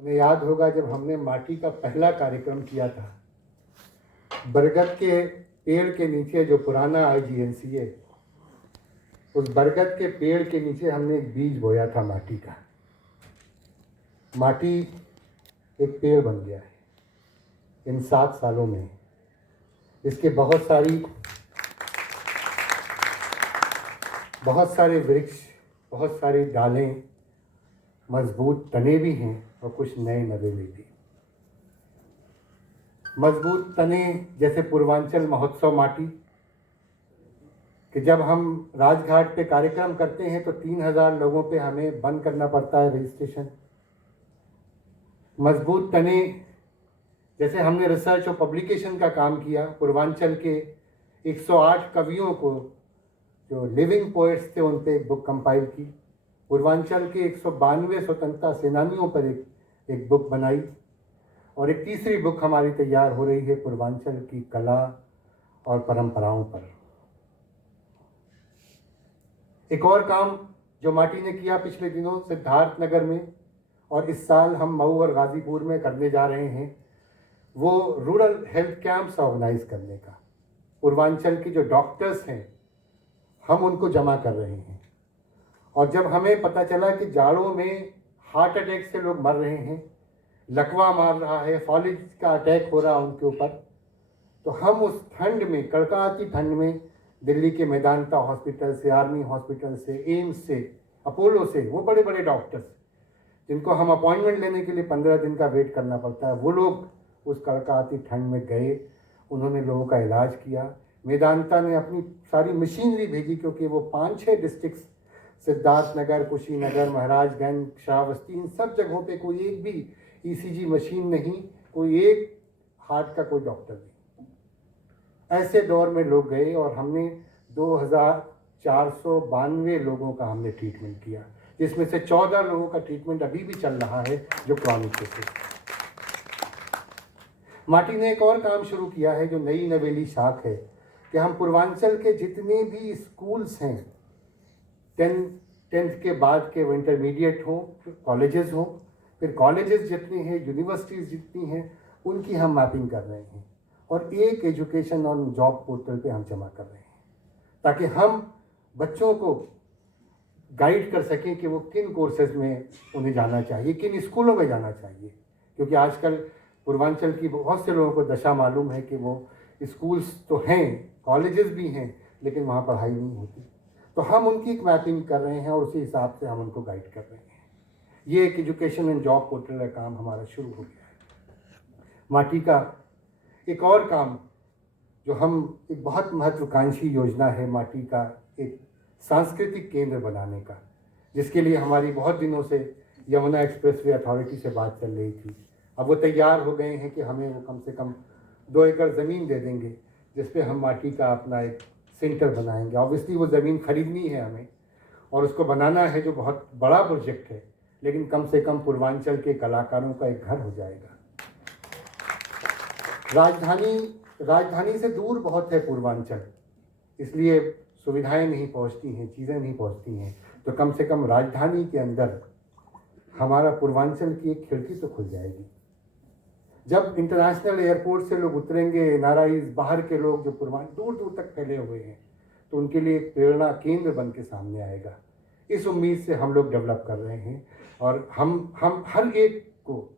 हमें याद होगा जब हमने माटी का पहला कार्यक्रम किया था, बरगद के पेड़ के नीचे, जो पुराना IGNC है, उस बरगद के पेड़ के नीचे हमने एक बीज बोया था माटी का। माटी एक पेड़ बन गया है इन 7 सालों में। इसके बहुत सारे वृक्ष, बहुत सारी डालें, मजबूत तने भी हैं और कुछ नए नवेले भी। मजबूत तने जैसे पूर्वांचल महोत्सव माटी, कि जब हम राजघाट पे कार्यक्रम करते हैं तो 3000 लोगों पे हमें बंद करना पड़ता है रजिस्ट्रेशन। मजबूत तने जैसे हमने रिसर्च और पब्लिकेशन का काम किया, पूर्वांचल के 108 कवियों को जो लिविंग पोएट्स थे उन पे एक बुक कंपाइल की। पूर्वांचल के 192 स्वतंत्रता सेनानियों पर एक बुक बनाई। और एक तीसरी बुक हमारी तैयार हो रही है पूर्वांचल की कला और परंपराओं पर। एक और काम जो माटी ने किया पिछले दिनों सिद्धार्थ नगर में, और इस साल हम मऊ और गाजीपुर में करने जा रहे हैं, वो रूरल हेल्थ कैंप्स ऑर्गेनाइज करने का। पूर्वांचल की जो डॉक्टर्स हैं हम उनको जमा कर रहे हैं। और जब हमें पता चला कि जाड़ों में हार्ट अटैक से लोग मर रहे हैं, लकवा मार रहा है, फॉलिज का अटैक हो रहा उनके ऊपर, तो हम उस ठंड में, कड़कड़ाती ठंड में, दिल्ली के मेदांता हॉस्पिटल से, आर्मी हॉस्पिटल से, एम्स से, अपोलो से, वो बड़े बड़े डॉक्टर्स जिनको हम अपॉइंटमेंट लेने के लिए 15 दिन का वेट करना पड़ता है, वो लोग उस कड़कड़ाती ठंड में गए, उन्होंने लोगों का इलाज किया। मेदांता ने अपनी सारी मशीनरी भेजी, क्योंकि वो 5-6 डिस्ट्रिक्ट, सिद्धार्थनगर, कुशीनगर, महाराजगंज, श्रावस्ती, इन सब जगहों पे कोई एक भी ECG मशीन नहीं, कोई एक हार्ट का कोई डॉक्टर नहीं। ऐसे दौर में लोग गए और हमने 2492 लोगों का हमने ट्रीटमेंट किया, जिसमें से 14 लोगों का ट्रीटमेंट अभी भी चल रहा है जो क्रॉनिक थे। माटी ने एक और काम शुरू किया है जो नई नवेली शाख है, कि हम पूर्वांचल के जितने भी स्कूल्स हैं, 10th के बाद के इंटरमीडिएट हों, कॉलेजेस हों, फिर कॉलेजेस जितनी हैं, यूनिवर्सिटीज़ जितनी हैं, उनकी हम मैपिंग कर रहे हैं और एक एजुकेशन ऑन जॉब पोर्टल पे हम जमा कर रहे हैं, ताकि हम बच्चों को गाइड कर सकें कि वो किन कोर्सेज में उन्हें जाना चाहिए, किन स्कूलों में जाना चाहिए। क्योंकि आजकल पूर्वांचल की बहुत से लोगों को दशा मालूम है कि वो स्कूल्स तो हैं, कॉलेजेस भी हैं, लेकिन वहाँ पढ़ाई नहीं होती। तो हम उनकी एक मैपिंग कर रहे हैं और उसी हिसाब से हम उनको गाइड कर रहे हैं। ये एक एजुकेशन एंड जॉब पोर्टल का काम हमारा शुरू हो गया है। माटी का एक और काम जो हम, एक बहुत महत्वाकांक्षी योजना है माटी का एक सांस्कृतिक केंद्र बनाने का, जिसके लिए हमारी बहुत दिनों से यमुना एक्सप्रेसवे अथॉरिटी से बात चल रही थी। अब वो तैयार हो गए हैं कि हमें वो कम से कम 2 एकड़ ज़मीन दे देंगे, जिस पे हम माटी का अपना एक सेंटर बनाएंगे। ऑब्वियसली वो ज़मीन खरीदनी है हमें और उसको बनाना है, जो बहुत बड़ा प्रोजेक्ट है, लेकिन कम से कम पूर्वांचल के कलाकारों का एक घर हो जाएगा। राजधानी से दूर बहुत है पूर्वांचल, इसलिए सुविधाएं नहीं पहुंचती हैं, चीज़ें नहीं पहुंचती हैं। तो कम से कम राजधानी के अंदर हमारा पूर्वांचल की एक खिड़की तो खुल जाएगी। जब इंटरनेशनल एयरपोर्ट से लोग उतरेंगे, NRIs, बाहर के लोग जो पूर्वांचल दूर दूर तक फैले हुए हैं, तो उनके लिए एक प्रेरणा केंद्र बन के सामने आएगा। इस उम्मीद से हम लोग डेवलप कर रहे हैं और हम हर एक को,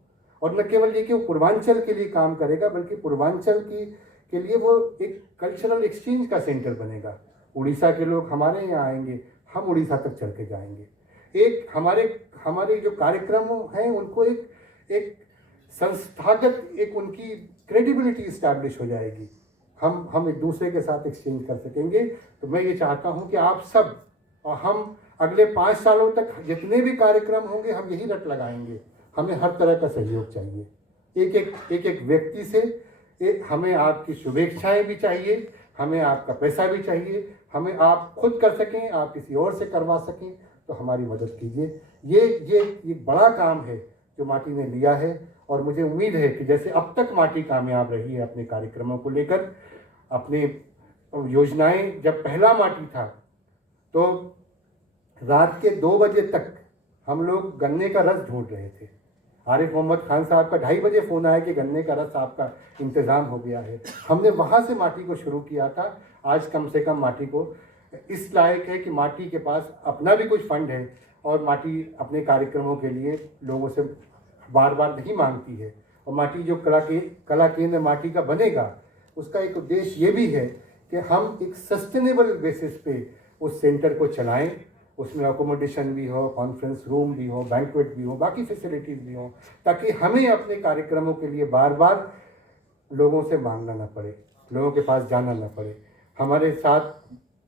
और न केवल ये कि वो पूर्वांचल के लिए काम करेगा, बल्कि पूर्वांचल के लिए वो एक कल्चरल एक्सचेंज का सेंटर बनेगा। उड़ीसा के लोग हमारे यहाँ आएंगे, हम उड़ीसा तक चल के जाएंगे। एक हमारे जो कार्यक्रम हैं उनको एक संस्थागत एक उनकी क्रेडिबिलिटी इस्टेब्लिश हो जाएगी। हम एक दूसरे के साथ एक्सचेंज कर सकेंगे। तो मैं ये चाहता हूँ कि आप सब और हम अगले 5 सालों तक जितने भी कार्यक्रम होंगे हम यही रट लगाएंगे। हमें हर तरह का सहयोग चाहिए, एक व्यक्ति से हमें आपकी शुभेच्छाएं भी चाहिए, हमें आपका पैसा भी चाहिए, हमें आप खुद कर सकें, आप किसी और से करवा सकें, तो हमारी मदद कीजिए। ये बड़ा काम है जो माटी ने लिया है, और मुझे उम्मीद है कि जैसे अब तक माटी कामयाब रही है अपने कार्यक्रमों को लेकर, अपने योजनाएं, जब पहला माटी था तो रात के 2 बजे तक हम लोग गन्ने का रस ढूंढ रहे थे। आरिफ मोहम्मद खान साहब का 2:30 बजे फ़ोन आया कि गन्ने का रस आपका इंतज़ाम हो गया है। हमने वहाँ से माटी को शुरू किया था। आज कम से कम माटी को इस लायक है कि माटी के पास अपना भी कुछ फंड है और माटी अपने कार्यक्रमों के लिए लोगों से बार बार नहीं मांगती है। और माटी जो कला केंद्र माटी का बनेगा, उसका एक उद्देश्य ये भी है कि हम एक सस्टेनेबल बेसिस पे उस सेंटर को चलाएं। उसमें अकोमोडेशन भी हो, कॉन्फ्रेंस रूम भी हो, बैंक्वेट भी हो, बाकी फैसिलिटीज़ भी हो, ताकि हमें अपने कार्यक्रमों के लिए बार बार लोगों से मांगना ना पड़े, लोगों के पास जाना ना पड़े। हमारे साथ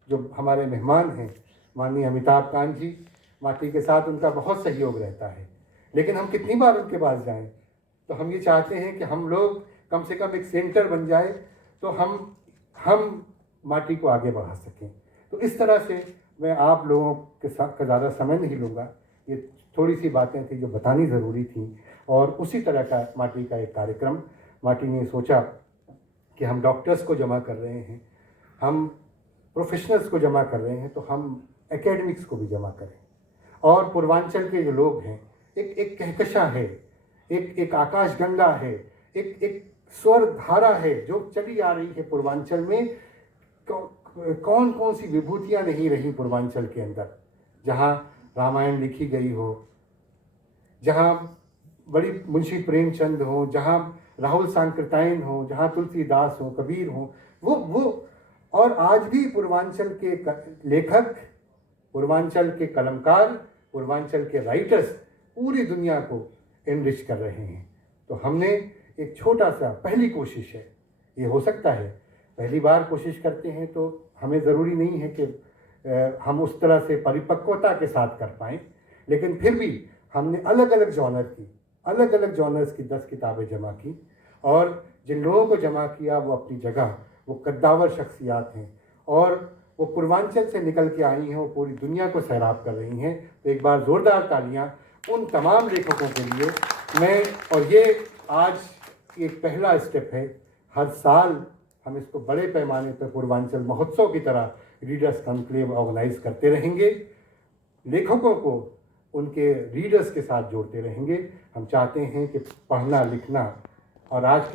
जो हमारे मेहमान हैं, माननीय अमिताभ कांत जी, माटी के साथ उनका बहुत सहयोग रहता है, लेकिन हम कितनी बार उनके पास जाएं? तो हम ये चाहते हैं कि हम लोग कम से कम एक सेंटर बन जाए तो हम माटी को आगे बढ़ा सकें। तो इस तरह से मैं आप लोगों के साथ का ज़्यादा समय नहीं लूँगा, ये थोड़ी सी बातें थी जो बतानी ज़रूरी थी। और उसी तरह का माटी का एक कार्यक्रम माटी ने सोचा कि हम डॉक्टर्स को जमा कर रहे हैं, हम प्रोफेशनल्स को जमा कर रहे हैं, तो हम एकेडमिक्स को भी जमा करें। और पूर्वांचल के जो लोग हैं, एक कहकशा है, एक आकाश गंगा है, एक स्वर धारा है जो चली आ रही है पूर्वांचल में। कौन कौन सी विभूतियाँ नहीं रही पूर्वांचल के अंदर, जहाँ रामायण लिखी गई हो, जहाँ बड़ी मुंशी प्रेमचंद हो, जहाँ राहुल सांकृत्यायन हो, जहाँ तुलसीदास हो, कबीर हो, वो और आज भी पूर्वांचल के लेखक, पूर्वांचल के कलमकार, पूर्वांचल के राइटर्स पूरी दुनिया को एनरिच कर रहे हैं। तो हमने एक छोटा सा पहली कोशिश है, ये हो सकता है पहली बार कोशिश करते हैं तो हमें ज़रूरी नहीं है कि हम उस तरह से परिपक्वता के साथ कर पाएँ, लेकिन फिर भी हमने अलग अलग जॉनर्स की 10 किताबें जमा की। और जिन लोगों को जमा किया वो अपनी जगह वो कद्दावर शख्सियात हैं और वो पूर्वांचल से निकल के आई हैं, वो पूरी दुनिया को सैराब कर रही हैं। तो एक बार ज़ोरदार तालियां उन तमाम लेखकों के लिए। मैं और ये आज एक पहला स्टेप है, हर साल हम इसको बड़े पैमाने पर पूर्वांचल महोत्सव की तरह रीडर्स कॉन्क्लेव ऑर्गेनाइज करते रहेंगे, लेखकों को उनके रीडर्स के साथ जोड़ते रहेंगे। हम चाहते हैं कि पढ़ना लिखना और आज के